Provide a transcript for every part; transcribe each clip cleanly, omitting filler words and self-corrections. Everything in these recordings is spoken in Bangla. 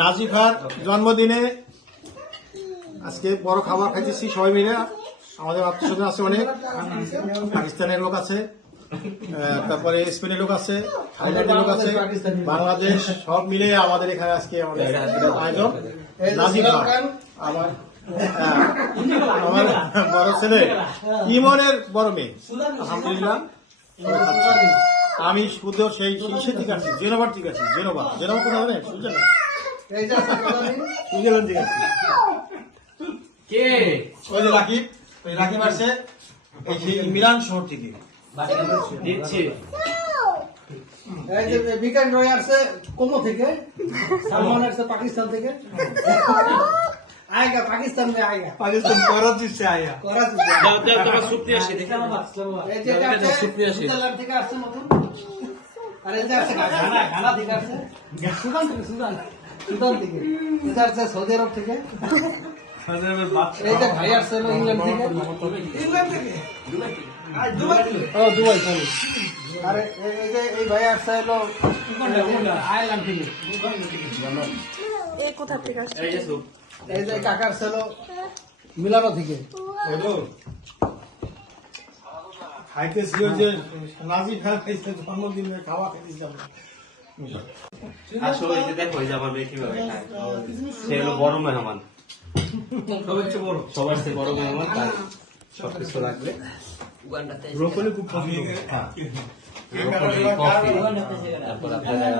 নাজিফার জন্মদিনে আজকে বড় খাবার খাইতেছি সবাই মিলে। আমাদের আত্মীয়স্বজন আছে অনেক, পাকিস্তানের লোক আছে, তারপরে স্পেনের লোক আছে, থাইল্যান্ডের লোক আছে, বাংলাদেশ, সব মিলে আমাদের এখানে আজকে আমাদের আয়োজন। নাজিফা আমার আমার বড় ছেলে ইমনের বড় মেয়ে, আলহামদুলিল্লাহ। আমি শুধু সেই শীর্ষে ঠিক আছি, জেনোবার ঠিক আছি, জেনোবা কোথাও জানেন? সুইজারল্যান্ড ঠিক আছি। কে ওই যে রাকিব, ওই রাকিব আসছে এই সেই মিলান শহর থেকে দিচ্ছি। এই যে বিকাশ রয় আসছে কোমো থেকে, সালমান আসছে পাকিস্তান থেকে। आएगा पाकिस्तान में आएगा, पाकिस्तान कराची से आया। कराची से তোমার সুপ্রিয়া আসে দেখে এই যে আসছে সুইজারল্যান্ড থেকে আসছে নতুন। আর এই যে আসছে গানা থেকে আসছে, সুদান থেকে, সুদান থেকে। এটা আসছে সৌদি আরব থেকে। এই যে ভাই আসছে ইংল্যান্ড থেকে। ও দুবাই সরি। আরে এই যে এই ভাই আসছে হলো আয়ারল্যান্ড থেকে। এই কোথা থেকে আসছে? এই যে সুপ এই যে কাকার ছিল মিলানো থেকে। খাইতেছিল যে নাজিফা খাইছে জন্মদিনে খাওয়া খাইতেছিলাম। আসলে এই যে দেখো এই যে আমার মেয়ে কিভাবে খায়। সে হলো বড় মেহমান, সবার চেয়ে বড় মেহমান, তাই সবকিছু লাগবে। ব্রোকলি খুব পছন্দ। তারপর আপনার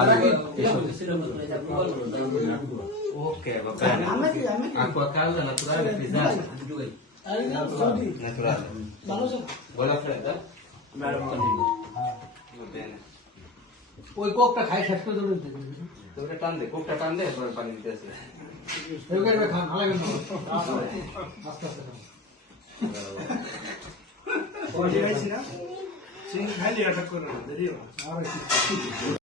আলু, okay bacana. Aqua calda natural frisada. Natural. Bola fredda. Madam continue. ওই কোকটা খাই শেষ করে দেবেন থেকে। তো এটা টান দে, কোকটা টান দে, এরপর পানি দিতে আছে। এবারে খান আলাদা না। আস্তে আস্তে খান। ওই খাইছি না? সিং খাইলে আটক করে না, দেরিও।